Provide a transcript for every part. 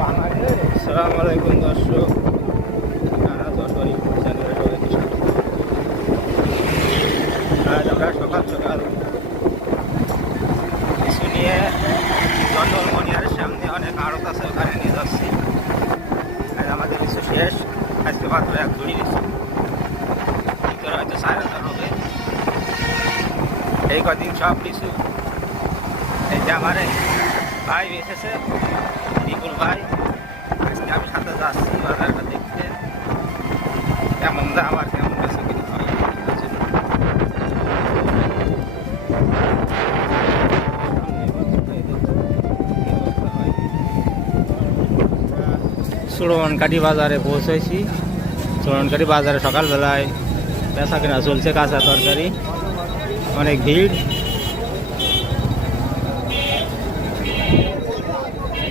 আসসালামু আলাইকুম দর্শক, দশবাড়ি চ্যানেলে সবাইকে স্বাগত। আজ আমরা সকাল সকাল কিছু নিয়ে জন্মমনিয়ারের সামনে অনেক আড়ত আছে, ওখানে নিয়ে যাচ্ছি। আজ আমাদের কিছু শেষ, আজকে মাত্র এক ঝুড়ি দিচ্ছি, ভিতরে হয়তো 4,000 হবে। এই কদিন সব কিছু এই যে আমার ভাই এসেছে, বিপুল ভাই। আজকে আমি সাথে যাচ্ছি বাজারটা দেখতে, কেমন দাম আর কেমন কাছে কিনে হয়। চুড়নকাঠি বাজারে পৌঁছেছি। চুড়নকাঠি বাজারে সকালবেলায় বেচা কেনা চলছে, কাঁচা তরকারি, অনেক ভিড়।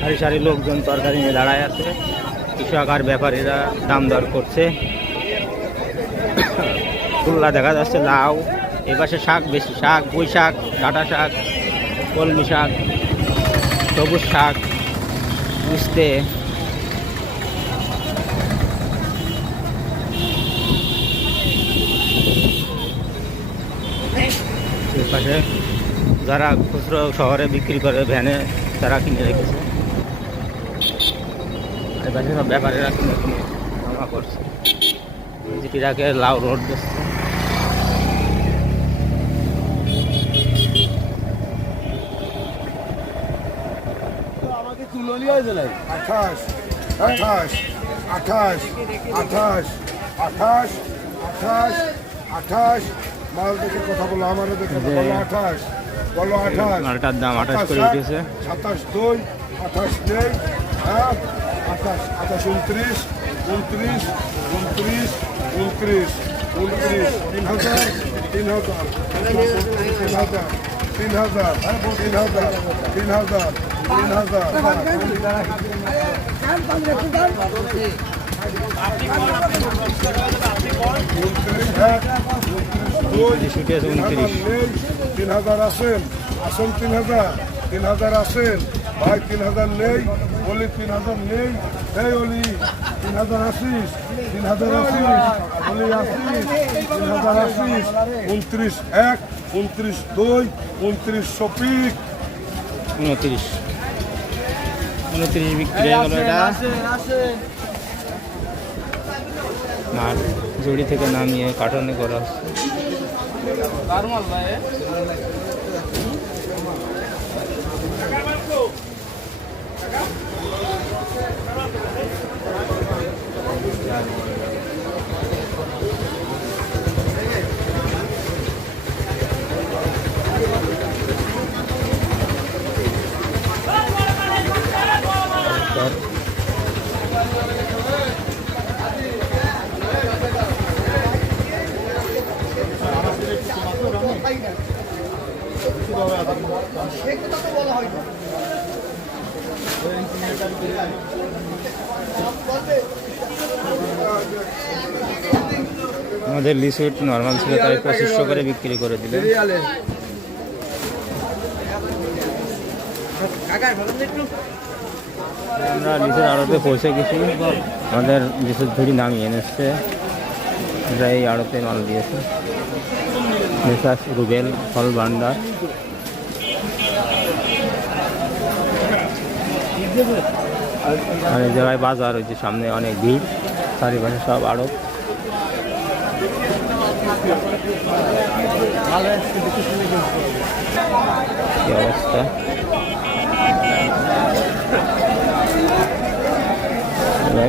সারি সারি লোকজন তরকারি নিয়ে দাঁড়ায় আছে। কৃষক আর ব্যাপারীরা দাম দর করছে। তুলা দেখা যাচ্ছে, লাউ, এপাশে শাক বেশি, শাক, পুঁই শাক, ডাঁটা শাক, কলমি শাক, সবুজ শাক, উস্তে। এপাশে যারা খুচরো শহরে বিক্রি করে ভ্যানে, তারা কিনে রেখেছে। এপাশে সব ব্যাপারীরা কিনে কিনে জমা করছে। যেটিরাকে লাউ রোড দিচ্ছে। আমাকে তুলনি হয়েছে নাই 28 28 28 28 28 28 28 মাল দেখে কথা বলো, আমারও দেখে বলো 28, বলো 28। মালটার দাম 28 করে উঠেছে। 27 2 28 নেই, হ্যাঁ 28 28 29 29 29 29 29 3000 3000 3000 3000 3000 3000 আসেন, আসেন 3000 আসেন ভাই, 3000 নেই বলি, 3000 নেই, এই বলি 3000 আসিস, 3000 আসিস বলি, আসিস 3000 আসিস। 29 1 29 2 29 শফিক 29 বিক্রি হয়ে গেল। এটা মাল জড়ি থেকে নামিয়ে কার্টনে করা হচ্ছে। আমাদের লিচু নর্মাল ছিল, তাই 2500 করে বিক্রি করে দিলেন। আমরা লিচুর আড়তে পৌঁছে গেছি। আমাদের লিচুর ঝুড়ি নামিয়ে এনেছে, এই আড়তে মাল দিয়েছে। মেসার্স রুবেল ফল ভান্ডার। আর এই জায়গায় বাজার, ওই যে সামনে অনেক ভিড়, চারিপাশে সব আড়ত। কি অবস্থা!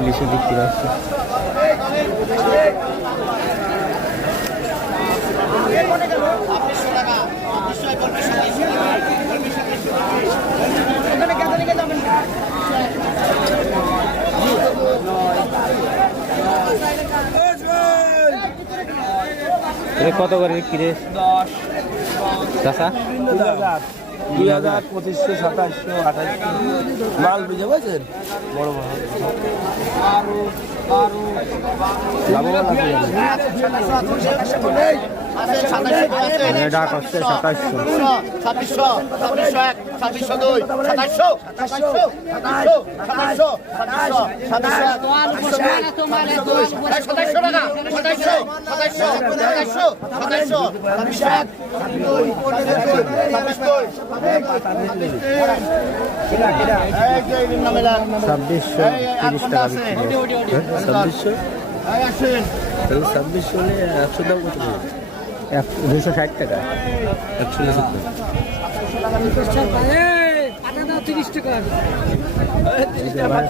লিচু বিক্রি হচ্ছে। কত করে বিক্রি? 10 চাচা 2000 2500 2700 2800 মাল বুঝে পাচ্ছেন, বড় বড় লাভবান লাগবে। ডাক হচ্ছে 2700। 2600 2601 2602 2700 2700 2700 2600 হলে 100 দাম কত? 260 টাকা। 160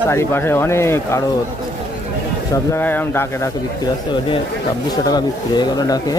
চারিপাশে অনেক আরো সব জায়গায় আমি ডাকে ডাকে বিক্রি হচ্ছে। ওইটা 2600 টাকা বিক্রি হয়ে গেল ডাকে।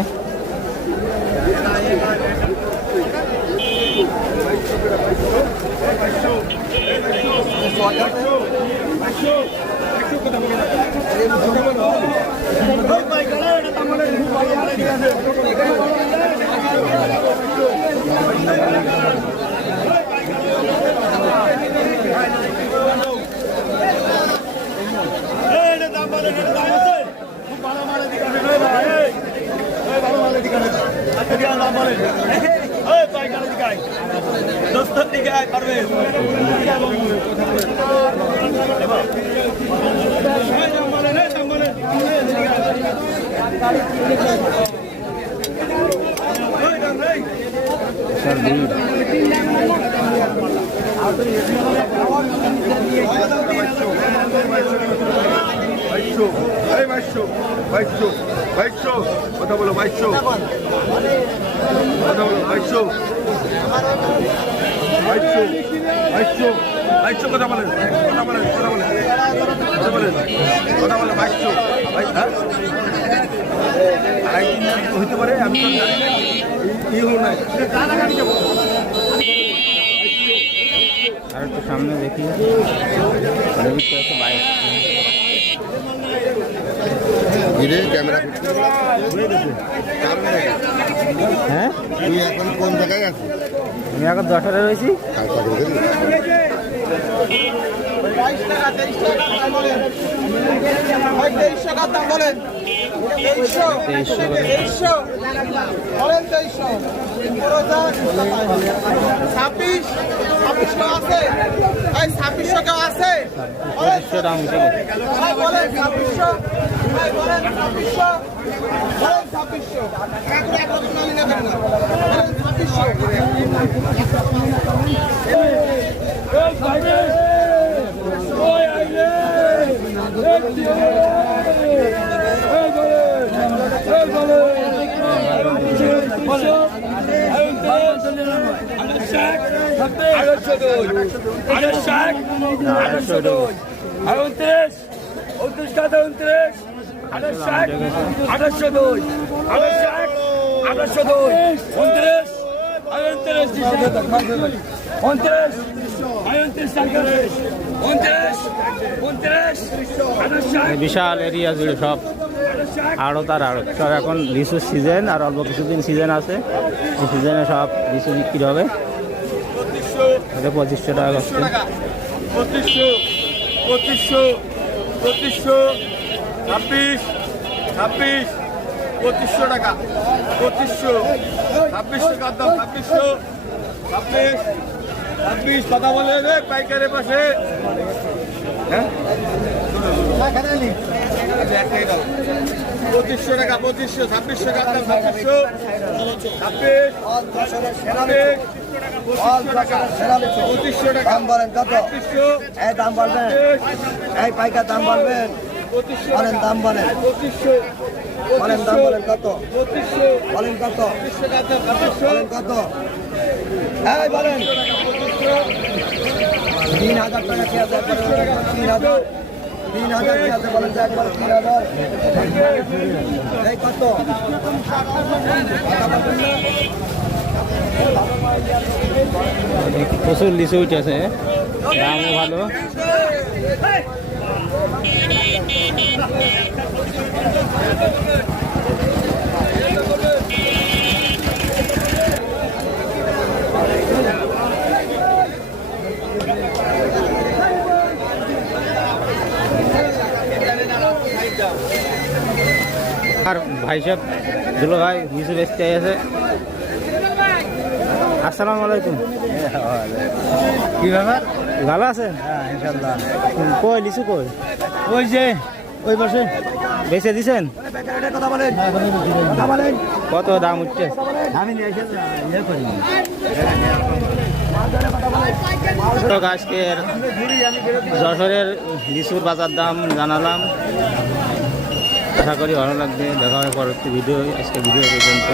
কথা বলো 2200 কথা বলো 2200 কথা বলেন কথা বলেন কথা বলেন কথা বলেন কথা বলেন 2200 হইতে পারে আমি তো জানি না ইহো নাই। আর একটু সামনে দেখি ক্যামেরা হ্যাঁ তুই এখন কোন জায়গায় আছিস? আমি এখন 10টায় রয়েছি। দাম উঠে গেছে। বিশাল এরিয়া জুড়ে সব আড়ত আর আড়ত সব এখন লিচুর সিজন, আর অল্প কিছুদিন সিজন আছে। এই সিজনে সব লিচু বিক্রি হবে। এটা 2500 টাকা করছে। 2500 2500 26 26 2500 টাকা 2500 26 টাকার দাম 2600 26 26 কথা বলে রে পাইকারের পাশে। হ্যাঁ 2500 টাকা 2500 26 টাকার দাম 2600 26 2500 টাকা দাম বলেন কত? 2500 এই দাম বলবেন, এই পাইকার দাম বলবেন, বলেন দাম বলেন, বলেন দাম বলেন কত? বলেন কত? বলেন কত? এই বলেন 3000 টাকা কি আছে? 3000 3000 কি আছে? বলেন একবার 3000। এই কত? প্রচুর লিচু উঠেছে, দামও ভালো। আর ভাই সাহেব দুলো ভাই লিচু বেচতে আছে। আসসালামু আলাইকুম। কি ব্যাপার? ভালো আছেন? হ্যাঁ ইনশাল্লাহ। কই লিচু কই? ওই যে ওই পাশে বেচে দিছেন? কথা বলেন, কথা বলেন। কত দাম উঠছে? আমি ইয়ে করি তো আজকের যশোরের লিচুর বাজার দাম জানালাম। আশা করি ভালো লাগবে। দেখা হবে পরবর্তী ভিডিও। আজকে ভিডিও পর্যন্ত।